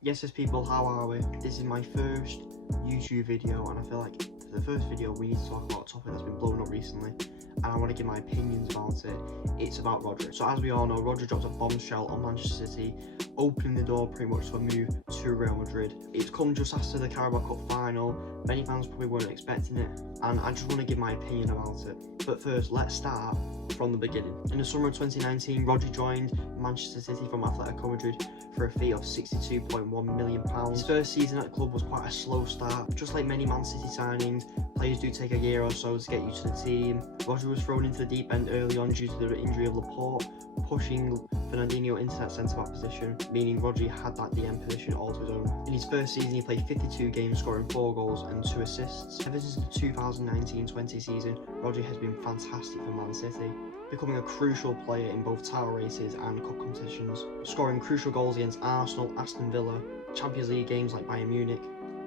Yes, people, how are we? This is my first YouTube video, and I feel like for the first video we need to talk about a topic that's been blowing up recently, and I want to give my opinions about it. It's about Rodri. So as we all know, Rodri dropped a bombshell on Manchester City, opening the door pretty much for a move to Real Madrid. It's come just after the Carabao Cup final. Many fans probably weren't expecting it, and I just want to give my opinion about it. But first, let's start from the beginning. In the summer of 2019, Rodri joined Manchester City from Atletico Madrid for a fee of £62.1 million. His first season at the club was quite a slow start. Just like many Man City signings, players do take a year or so to get used to the team. Rodri was thrown into the deep end early on due to the injury of Laporte, pushing Fernandinho into that centre-back position, meaning Rodri had that DM position all to his own. In his first season, he played 52 games, scoring 4 goals and 2 assists. Ever since the 2019-20 season, Rodri has been fantastic for Man City, becoming a crucial player in both title races and cup competitions, scoring crucial goals against Arsenal, Aston Villa, Champions League games like Bayern Munich,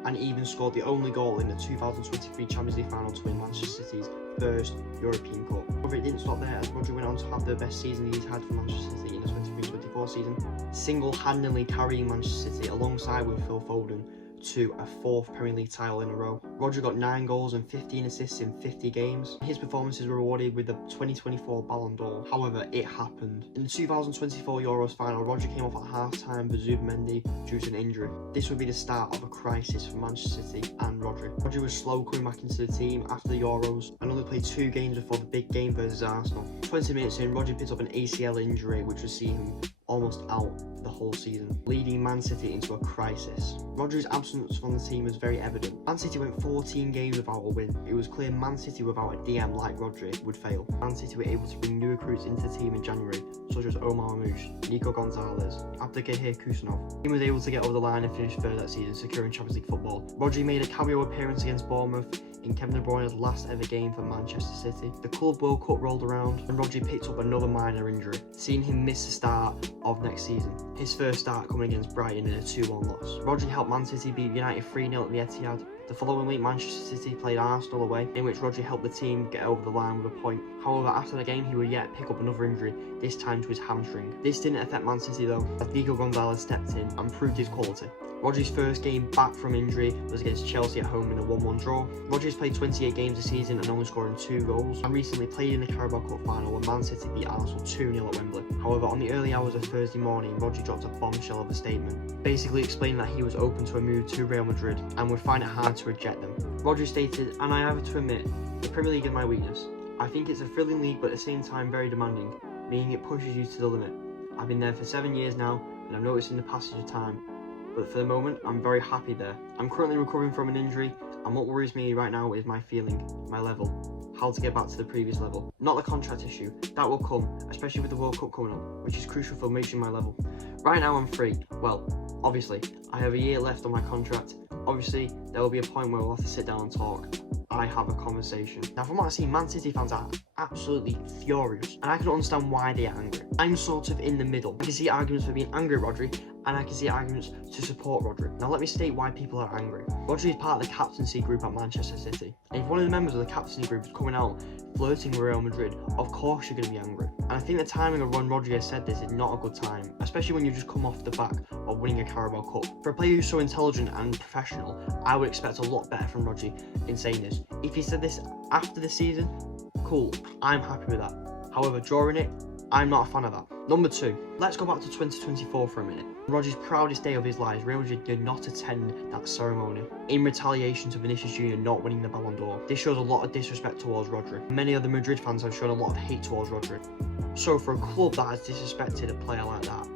and even scored the only goal in the 2023 Champions League final to win Manchester City's first European Cup. However, it didn't stop there, as Rodri went on to have the best season he's had for Manchester City in the 23-24 season, single-handedly carrying Manchester City alongside with Phil Foden to a 4th Premier League title in a row. Rodri got 9 goals and 15 assists in 50 games. His performances were rewarded with the 2024 Ballon d'Or. However, it happened. In the 2024 Euros final, Rodri came off at half-time with Zubimendi due to an injury. This would be the start of a crisis for Manchester City and Rodri. Rodri was slow coming back into the team after the Euros and only played 2 games before the big game versus Arsenal. 20 minutes in, Rodri picked up an ACL injury, which would see him almost out the whole season, leading Man City into a crisis. Rodri's absence from the team was very evident. Man City went 14 games without a win. It was clear Man City without a DM like Rodri would fail. Man City were able to bring new recruits into the team in January, such as Omar Mamouche, Nico Gonzalez, Abdelkader Kusanov. He was able to get over the line and finish third that season, securing Champions League football. Rodri made a cameo appearance against Bournemouth in Kevin De Bruyne's last ever game for Manchester City. The Club World Cup rolled around and Rodri picked up another minor injury, seeing him miss the start of next season. His first start coming against Brighton in a 2-1 loss. Rodri helped Man City beat United 3-0 at the Etihad. The following week, Manchester City played Arsenal away, in which Rodri helped the team get over the line with a point. However, after the game, he would yet pick up another injury, this time to his hamstring. This didn't affect Man City though, as Nico Gonzalez stepped in and proved his quality. Rodri's first game back from injury was against Chelsea at home in a 1-1 draw. Rodri's played 28 games this season and only scoring 2 goals, and recently played in the Carabao Cup final when Man City beat Arsenal 2-0 at Wembley. However, on the early hours of Thursday morning, Rodri dropped a bombshell of a statement, basically explaining that he was open to a move to Real Madrid and would find it hard to reject them. Rodri stated, "And I have to admit, the Premier League is my weakness. I think it's a thrilling league, but at the same time very demanding, meaning it pushes you to the limit. I've been there for 7 years now, and I'm noticing the passage of time. But for the moment, I'm very happy there. I'm currently recovering from an injury, and what worries me right now is my feeling, my level, how to get back to the previous level. Not the contract issue, that will come, especially with the World Cup coming up, which is crucial for reaching my level. Right now I'm free. Well, obviously, I have a year left on my contract. Obviously, there will be a point where we'll have to sit down and talk. I have a conversation." Now, from what I've seen, Man City fans are absolutely furious, and I can understand why they are angry. I'm sort of in the middle. I can see arguments for being angry at Rodri, and I can see arguments to support Rodri. Now let me state why people are angry. Rodri is part of the captaincy group at Manchester City, and if one of the members of the captaincy group is coming out flirting with Real Madrid, of course you're going to be angry. And I think the timing of when Rodri has said this is not a good time, especially when you just come off the back of winning a Carabao Cup. For a player who's so intelligent and professional, I would expect a lot better from Rodri in saying this. If he said this after the season, cool, I'm happy with that. However, during it, I'm not a fan of that. Number 2, let's go back to 2024 for a minute. Rodri's proudest day of his life, Real Madrid did not attend that ceremony in retaliation to Vinicius Jr. not winning the Ballon d'Or. This shows a lot of disrespect towards Rodri. Many other Madrid fans have shown a lot of hate towards Rodri. So for a club that has disrespected a player like that,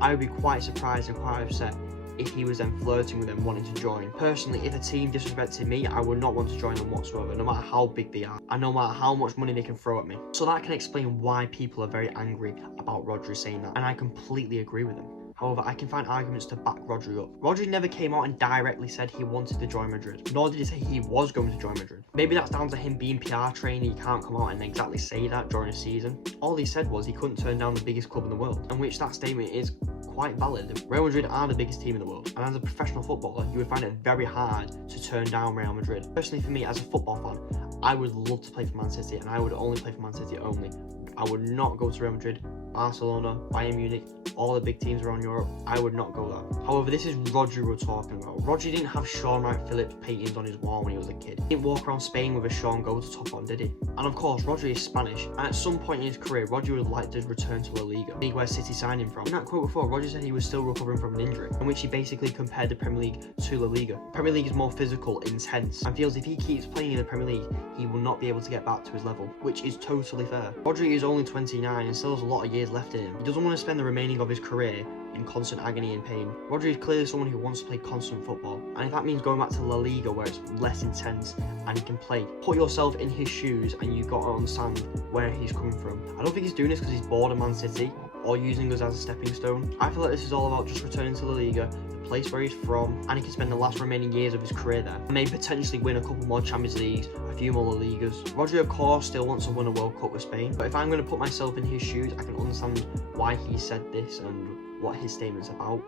I would be quite surprised and quite upset if he was then flirting with them wanting to join. Personally, if a team disrespected me, I would not want to join them whatsoever, no matter how big they are, and no matter how much money they can throw at me. So that can explain why people are very angry about Rodri saying that, and I completely agree with them. However, I can find arguments to back Rodri up. Rodri never came out and directly said he wanted to join Madrid, nor did he say he was going to join Madrid. Maybe that's down to him being PR trained. He can't come out and exactly say that during a season. All he said was he couldn't turn down the biggest club in the world, and which that statement is quite valid. Real Madrid are the biggest team in the world, and as a professional footballer, you would find it very hard to turn down Real Madrid. Personally, for me, as a football fan, I would love to play for Man City, and I would only play for Man City only. I would not go to Real Madrid Barcelona, Bayern Munich, all the big teams around Europe, I would not go there. However, this is Rodri we're talking about. Rodri didn't have Sean Wright Phillips paintings on his wall when he was a kid. He didn't walk around Spain with a Sean Go to top on, did he? And of course, Rodri is Spanish, and at some point in his career, Rodri would like to return to La Liga, league where City signed him from. In that quote before, Rodri said he was still recovering from an injury, in which he basically compared the Premier League to La Liga. Premier League is more physical, intense, and feels if he keeps playing in the Premier League, he will not be able to get back to his level, which is totally fair. Rodri is only 29 and still has a lot of years left in him. He doesn't want to spend the remaining of his career in constant agony and pain. Rodri is clearly someone who wants to play constant football, and if that means going back to La Liga where it's less intense and he can play, put yourself in his shoes and you've got to understand where he's coming from. I don't think he's doing this because he's bored of Man City or using us as a stepping stone. I feel like this is all about just returning to La Liga, the place where he's from, and he can spend the last remaining years of his career there, and maybe potentially win a couple more Champions Leagues, a few more La Ligas. Rodri of course still wants to win a World Cup with Spain, but if I'm going to put myself in his shoes, I can understand why he said this and what his statement's about.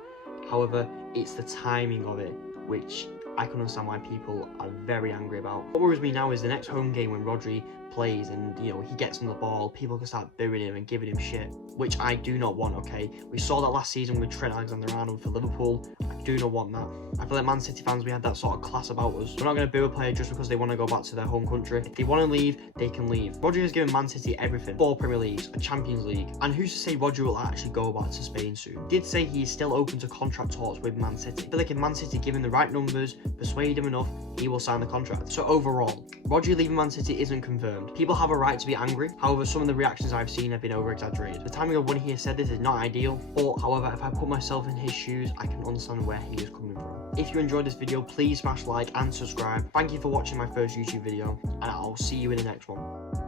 However, it's the timing of it which I can understand why people are very angry about. What worries me now is the next home game when Rodri plays and, you know, he gets on the ball, people can start booing him and giving him shit, which I do not want, okay? We saw that last season with Trent Alexander-Arnold for Liverpool. I do not want that. I feel like Man City fans, we had that sort of class about us. We're not going to boo a player just because they want to go back to their home country. If they want to leave, they can leave. Rodri has given Man City everything. 4 Premier Leagues, a Champions League, and who's to say Rodri will actually go back to Spain soon? He did say he is still open to contract talks with Man City. I feel like if Man City give him the right numbers, persuade him enough, he will sign the contract. So overall, Rodri leaving Man City isn't confirmed. People have a right to be angry. However, some of the reactions I've seen have been over-exaggerated. The timing of when he has said this is not ideal, but however, if I put myself in his shoes, I can understand where he is coming from. If you enjoyed this video, please smash like and subscribe. Thank you for watching my first YouTube video, and I'll see you in the next one.